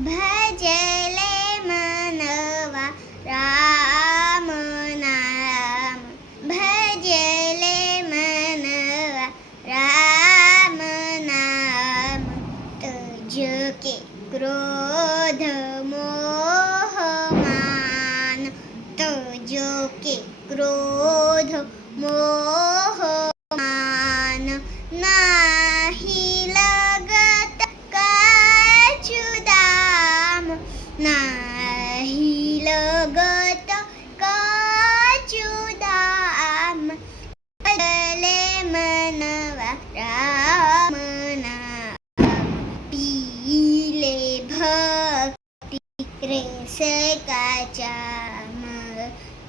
भजले मनवा राम नाम भजले मनवा राम नाम तज के क्रोध मोह मान तज के क्रोध मोह मान नाही लगत काचुदाम नाही लगत काचुदाम भजले मनवा राम नाम पीले भक्ति रस का जाम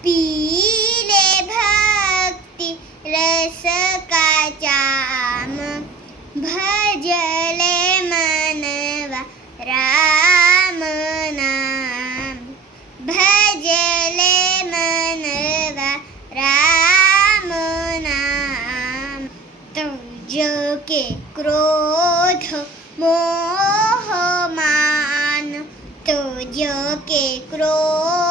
पीले भक्ति रस का जाम भजले मनवा राम नाम भजले मनवा राम नाम तज के क्रोध मोह मान तज के क्रोध